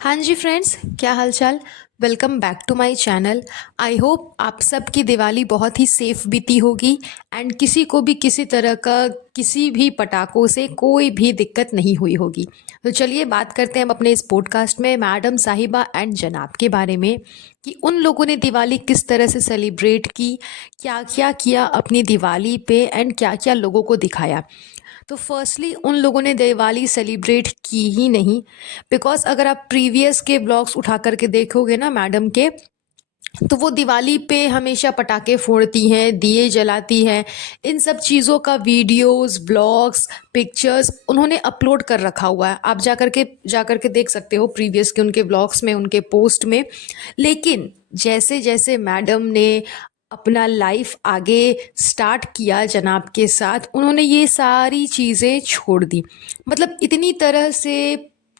हाँ जी फ्रेंड्स, क्या हालचाल। Welcome back to my channel. I hope आप सबकी दिवाली बहुत ही सेफ बीती होगी एंड किसी को भी किसी तरह का किसी भी पटाखों से कोई भी दिक्कत नहीं हुई होगी। तो चलिए बात करते हैं हम अपने इस पॉडकास्ट में मैडम साहिबा एंड जनाब के बारे में कि उन लोगों ने दिवाली किस तरह से सेलिब्रेट की, क्या क्या किया अपनी दिवाली पे एंड क्या क्या लोगों को दिखाया। तो फर्स्टली उन लोगों ने दिवाली सेलिब्रेट की ही नहीं, बिकॉज अगर आप प्रीवियस के ब्लॉग्स उठा करके देखोगे ना मैडम के, तो वो दिवाली पे हमेशा पटाखे फोड़ती हैं, दिए जलाती हैं। इन सब चीज़ों का वीडियोस, ब्लॉग्स, पिक्चर्स उन्होंने अपलोड कर रखा हुआ है। आप जा करके देख सकते हो प्रीवियस के उनके ब्लॉग्स में, उनके पोस्ट में। लेकिन जैसे जैसे मैडम ने अपना लाइफ आगे स्टार्ट किया जनाब के साथ, उन्होंने ये सारी चीज़ें छोड़ दी। मतलब इतनी तरह से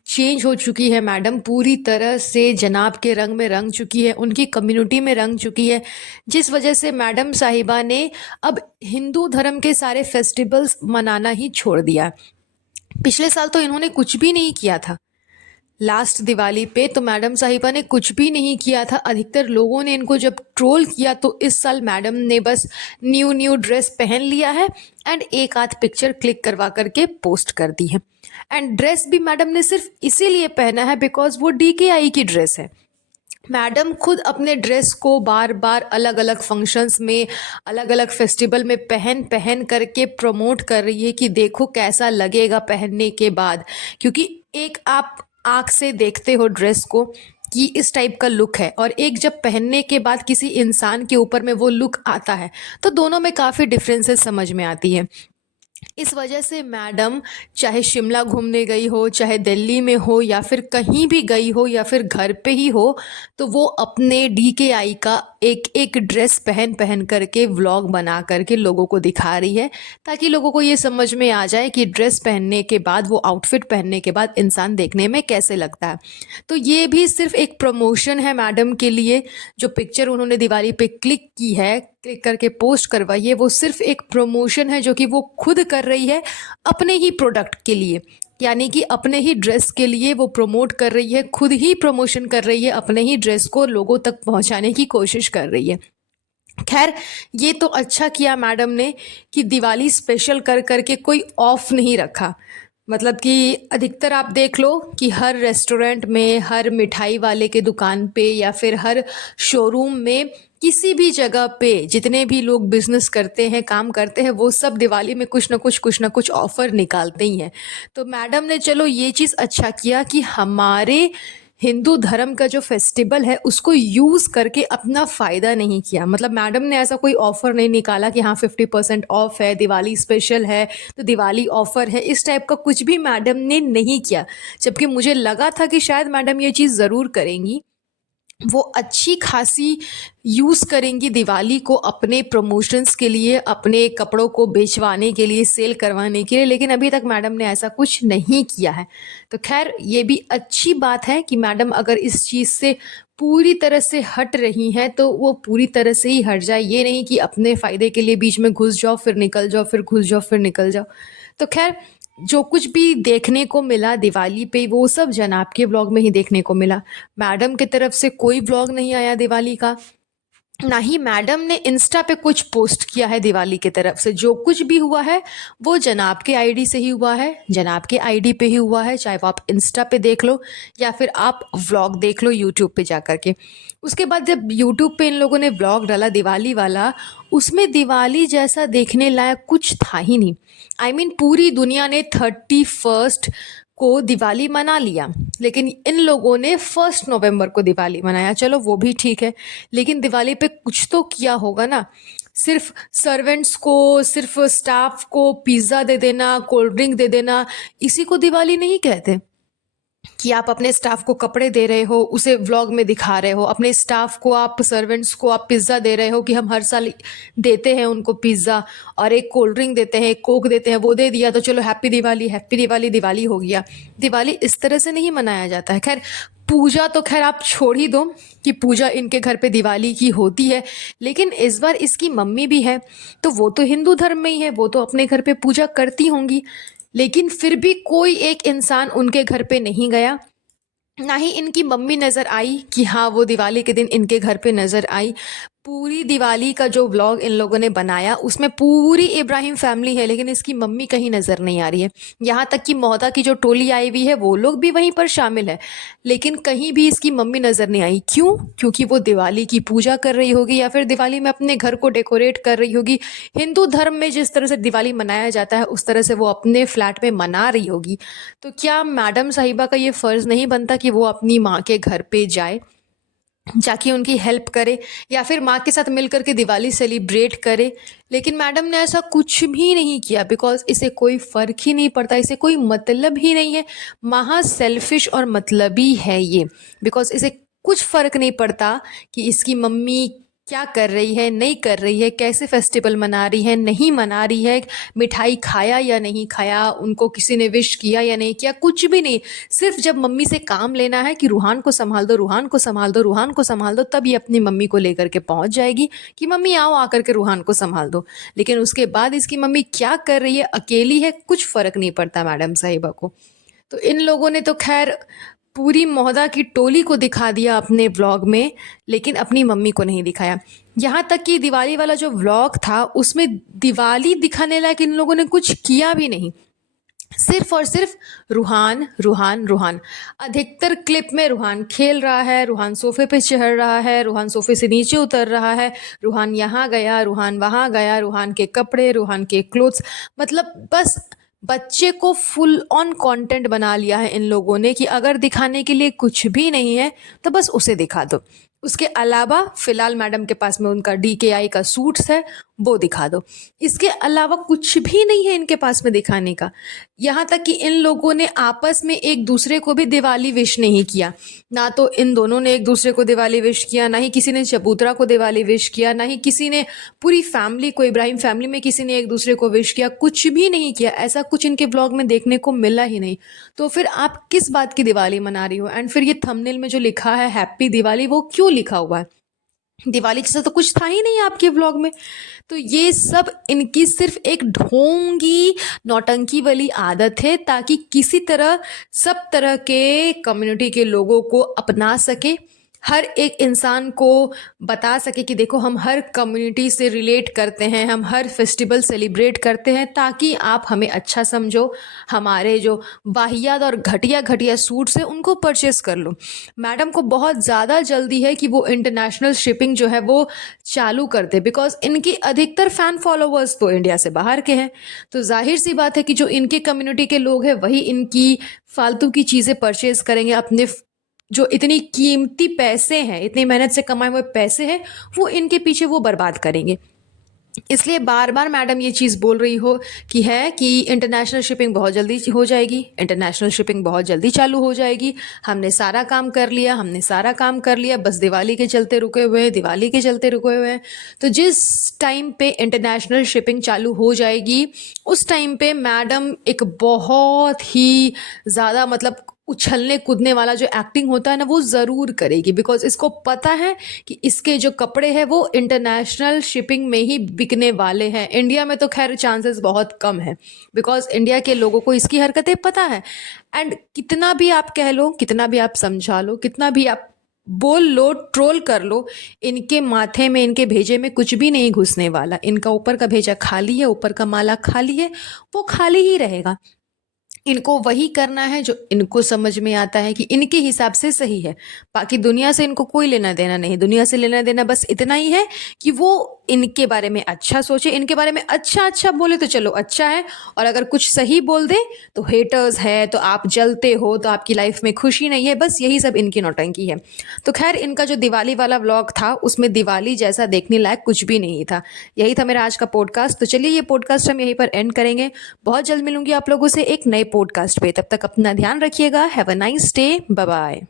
चेंज हो चुकी है मैडम, पूरी तरह से जनाब के रंग में रंग चुकी है, उनकी कम्युनिटी में रंग चुकी है, जिस वजह से मैडम साहिबा ने अब हिंदू धर्म के सारे फेस्टिवल्स मनाना ही छोड़ दिया। पिछले साल तो इन्होंने कुछ भी नहीं किया था। लास्ट दिवाली पे तो मैडम साहिबा ने कुछ भी नहीं किया था। अधिकतर लोगों ने इनको जब ट्रोल किया तो इस साल मैडम ने बस न्यू न्यू ड्रेस पहन लिया है एंड एक आध पिक्चर क्लिक करवा करके पोस्ट कर दी है। एंड ड्रेस भी मैडम ने सिर्फ इसीलिए पहना है बिकॉज वो डीकेआई की ड्रेस है। मैडम खुद अपने ड्रेस को बार बार अलग अलग फंक्शंस में, अलग अलग फेस्टिवल में पहन पहन करके प्रमोट कर रही है कि देखो कैसा लगेगा पहनने के बाद। क्योंकि एक आप आँख से देखते हो ड्रेस को कि इस टाइप का लुक है, और एक जब पहनने के बाद किसी इंसान के ऊपर में वो लुक आता है, तो दोनों में काफ़ी डिफरेंसेस समझ में आती है। इस वजह से मैडम चाहे शिमला घूमने गई हो, चाहे दिल्ली में हो, या फिर कहीं भी गई हो, या फिर घर पे ही हो, तो वो अपने डीकेआई का एक एक ड्रेस पहन पहन करके व्लॉग बना करके लोगों को दिखा रही है, ताकि लोगों को ये समझ में आ जाए कि ड्रेस पहनने के बाद, वो आउटफिट पहनने के बाद इंसान देखने में कैसे लगता है। तो ये भी सिर्फ एक प्रमोशन है मैडम के लिए। जो पिक्चर उन्होंने दिवाली पे क्लिक की है, क्लिक करके पोस्ट करवाई है, वो सिर्फ एक प्रमोशन है जो कि वो खुद कर रही है अपने ही प्रोडक्ट के लिए। यानी कि अपने ही ड्रेस के लिए वो प्रमोट कर रही है, खुद ही प्रमोशन कर रही है, अपने ही ड्रेस को लोगों तक पहुंचाने की कोशिश कर रही है। खैर, ये तो अच्छा किया मैडम ने कि दिवाली स्पेशल कर करके कोई ऑफ नहीं रखा। मतलब कि अधिकतर आप देख लो कि हर रेस्टोरेंट में, हर मिठाई वाले के दुकान पे, या फिर हर शोरूम में, किसी भी जगह पे जितने भी लोग बिजनेस करते हैं, काम करते हैं, वो सब दिवाली में कुछ ना कुछ ऑफर निकालते ही हैं। तो मैडम ने चलो ये चीज़ अच्छा किया कि हमारे हिंदू धर्म का जो फेस्टिवल है उसको यूज़ करके अपना फ़ायदा नहीं किया। मतलब मैडम ने ऐसा कोई ऑफ़र नहीं निकाला कि हाँ 50% ऑफ है, दिवाली स्पेशल है तो दिवाली ऑफ़र है, इस टाइप का कुछ भी मैडम ने नहीं किया। जबकि मुझे लगा था कि शायद मैडम ये चीज़ ज़रूर करेंगी, वो अच्छी खासी यूज़ करेंगी दिवाली को अपने प्रमोशंस के लिए, अपने कपड़ों को बेचवाने के लिए, सेल करवाने के लिए, लेकिन अभी तक मैडम ने ऐसा कुछ नहीं किया है। तो खैर, ये भी अच्छी बात है कि मैडम अगर इस चीज़ से पूरी तरह से हट रही हैं तो वो पूरी तरह से ही हट जाए, ये नहीं कि अपने फ़ायदे के लिए बीच में घुस जाओ फिर निकल जाओ, फिर घुस जाओ फिर निकल जाओ। तो खैर, जो कुछ भी देखने को मिला दिवाली पे वो सब जनाब के ब्लॉग में ही देखने को मिला। मैडम की तरफ से कोई ब्लॉग नहीं आया दिवाली का, ना ही मैडम ने इंस्टा पे कुछ पोस्ट किया है दिवाली की तरफ से। जो कुछ भी हुआ है वो जनाब के आईडी से ही हुआ है, जनाब के आईडी पे ही हुआ है, चाहे वो आप इंस्टा पे देख लो या फिर आप व्लॉग देख लो यूट्यूब पे जा करके। उसके बाद जब यूट्यूब पे इन लोगों ने व्लॉग डाला दिवाली वाला, उसमें दिवाली जैसा देखने लायक कुछ था ही नहीं। पूरी दुनिया ने 31st को दिवाली मना लिया, लेकिन इन लोगों ने 1 नवंबर को दिवाली मनाया। चलो वो भी ठीक है, लेकिन दिवाली पे कुछ तो किया होगा ना। सिर्फ सर्वेंट्स को, सिर्फ स्टाफ को पिज़्ज़ा दे देना, कोल्ड ड्रिंक दे देना, इसी को दिवाली नहीं कहते। कि आप अपने स्टाफ को कपड़े दे रहे हो, उसे व्लॉग में दिखा रहे हो, अपने स्टाफ को, आप सर्वेंट्स को आप पिज़्ज़ा दे रहे हो कि हम हर साल देते हैं उनको पिज़्ज़ा, और एक कोल्ड ड्रिंक देते हैं, एक कोक देते हैं, वो दे दिया तो चलो हैप्पी दिवाली, हैप्पी दिवाली, दिवाली हो गया। दिवाली इस तरह से नहीं मनाया जाता है। खैर, पूजा तो खैर आप छोड़ ही दो कि पूजा इनके घर पे दिवाली की होती है, लेकिन इस बार इसकी मम्मी भी है तो वो तो हिंदू धर्म में ही है, वो तो अपने घर पे पूजा करती होंगी। लेकिन फिर भी कोई एक इंसान उनके घर पे नहीं गया, ना ही इनकी मम्मी नज़र आई कि हाँ वो दिवाली के दिन इनके घर पे नज़र आई। पूरी दिवाली का जो व्लॉग इन लोगों ने बनाया उसमें पूरी इब्राहिम फैमिली है, लेकिन इसकी मम्मी कहीं नज़र नहीं आ रही है। यहाँ तक कि मोहता की जो टोली आई हुई है वो लोग भी वहीं पर शामिल है, लेकिन कहीं भी इसकी मम्मी नज़र नहीं आई। क्यों? क्योंकि वो दिवाली की पूजा कर रही होगी या फिर दिवाली में अपने घर को डेकोरेट कर रही होगी। हिंदू धर्म में जिस तरह से दिवाली मनाया जाता है उस तरह से वो अपने फ्लैट में मना रही होगी। तो क्या मैडम साहिबा का ये फ़र्ज़ नहीं बनता कि वो अपनी माँ के घर पे जाए, जाके उनकी हेल्प करे या फिर माँ के साथ मिलकर के दिवाली सेलिब्रेट करे? लेकिन मैडम ने ऐसा कुछ भी नहीं किया, बिकॉज़ इसे कोई फ़र्क ही नहीं पड़ता, इसे कोई मतलब ही नहीं है। महा सेल्फ़िश और मतलबी है ये, बिकॉज़ इसे कुछ फ़र्क नहीं पड़ता कि इसकी मम्मी क्या कर रही है, नहीं कर रही है, कैसे फेस्टिवल मना रही है, नहीं मना रही है, मिठाई खाया या नहीं खाया, उनको किसी ने विश किया या नहीं किया, कुछ भी नहीं। सिर्फ जब मम्मी से काम लेना है कि रूहान को संभाल दो, रूहान को संभाल दो, रूहान को संभाल दो, तब ये अपनी मम्मी को लेकर के पहुंच जाएगी कि मम्मी आओ आकर के रूहान को संभाल दो। लेकिन उसके बाद इसकी मम्मी क्या कर रही है, अकेली है, कुछ फ़र्क नहीं पड़ता मैडम साहिबा को। तो इन लोगों ने तो खैर पूरी मोहदा की टोली को दिखा दिया अपने व्लॉग में, लेकिन अपनी मम्मी को नहीं दिखाया। यहाँ तक कि दिवाली वाला जो व्लॉग था उसमें दिवाली दिखाने लायक इन लोगों ने कुछ किया भी नहीं। सिर्फ और सिर्फ रूहान रूहान रूहान। अधिकतर क्लिप में रूहान खेल रहा है, रूहान सोफे पे चढ़ रहा है, रूहान सोफे से नीचे उतर रहा है, रूहान यहाँ गया, रूहान वहाँ गया, रूहान के कपड़े, रूहान के क्लोथ्स, मतलब बस बच्चे को फुल ऑन कंटेंट बना लिया है इन लोगों ने कि अगर दिखाने के लिए कुछ भी नहीं है तो बस उसे दिखा दो। उसके अलावा फिलहाल मैडम के पास में उनका DKI का सूट्स है, वो दिखा दो। इसके अलावा कुछ भी नहीं है इनके पास में दिखाने का। यहाँ तक कि इन लोगों ने आपस में एक दूसरे को भी दिवाली विश नहीं किया। ना तो इन दोनों ने एक दूसरे को दिवाली विश किया, ना ही किसी ने चबूतरा को दिवाली विश किया, ना ही किसी ने पूरी फैमिली को, इब्राहिम फैमिली में किसी ने एक दूसरे को विश किया, कुछ भी नहीं किया। ऐसा कुछ इनके ब्लॉग में देखने को मिला ही नहीं। तो फिर आप किस बात की दिवाली मना रही हो? एंड फिर ये थंबनेल में जो लिखा है हैप्पी दिवाली, वो क्यों लिखा हुआ है? दिवाली जैसा तो कुछ था ही नहीं आपके व्लॉग में। तो ये सब इनकी सिर्फ एक ढोंगी नौटंकी वाली आदत है, ताकि किसी तरह सब तरह के कम्युनिटी के लोगों को अपना सके, हर एक इंसान को बता सके कि देखो हम हर कम्युनिटी से रिलेट करते हैं, हम हर फेस्टिवल सेलिब्रेट करते हैं, ताकि आप हमें अच्छा समझो, हमारे जो वाहियात और घटिया घटिया सूट्स हैं उनको परचेस कर लो। मैडम को बहुत ज़्यादा जल्दी है कि वो इंटरनेशनल शिपिंग जो है वो चालू कर दे, बिकॉज इनकी अधिकतर फ़ैन फॉलोवर्स तो इंडिया से बाहर के हैं। तो जाहिर सी बात है कि जो इनके कम्युनिटी के लोग हैं वही इनकी फालतू की चीज़ें परचेज़ करेंगे, अपने जो इतनी कीमती पैसे हैं, इतनी मेहनत से कमाए हुए पैसे हैं, वो इनके पीछे वो बर्बाद करेंगे। इसलिए बार बार मैडम ये चीज़ बोल रही हो कि है कि इंटरनेशनल शिपिंग बहुत जल्दी हो जाएगी, इंटरनेशनल शिपिंग बहुत जल्दी चालू हो जाएगी, हमने सारा काम कर लिया, हमने सारा काम कर लिया, बस दिवाली के चलते रुके हुए हैं, दिवाली के चलते रुके हुए हैं। तो जिस टाइम पे इंटरनेशनल शिपिंग चालू हो जाएगी उस टाइम पे मैडम एक बहुत ही ज़्यादा मतलब उछलने कूदने वाला जो एक्टिंग होता है ना वो ज़रूर करेगी, बिकॉज इसको पता है कि इसके जो कपड़े हैं वो इंटरनेशनल शिपिंग में ही बिकने वाले हैं। इंडिया में तो खैर चांसेस बहुत कम है, बिकॉज इंडिया के लोगों को इसकी हरकतें पता है। एंड कितना भी आप कह लो, कितना भी आप समझा लो, कितना भी आप बोल लो, ट्रोल कर लो, इनके माथे में, इनके भेजे में कुछ भी नहीं घुसने वाला। इनका ऊपर का भेजा खाली है, ऊपर का माला खाली है, वो खाली ही रहेगा। इनको वही करना है जो इनको समझ में आता है कि इनके हिसाब से सही है। बाकी दुनिया से इनको कोई लेना देना नहीं। दुनिया से लेना देना बस इतना ही है कि वो इनके बारे में अच्छा सोचे, इनके बारे में अच्छा अच्छा बोले तो चलो अच्छा है, और अगर कुछ सही बोल दे तो हेटर्स है, तो आप जलते हो, तो आपकी लाइफ में खुशी नहीं है। बस यही सब इनकी नौटंकी है। तो खैर इनका जो दिवाली वाला व्लॉग था उसमें दिवाली जैसा देखने लायक कुछ भी नहीं था। यही था मेरा आज का पॉडकास्ट। तो चलिए ये पॉडकास्ट हम यहीं पर एंड करेंगे। बहुत जल्द मिलूंगी आप लोगों से एक नए पॉडकास्ट पे। तब तक अपना ध्यान रखिएगा। Have a nice day. Bye bye.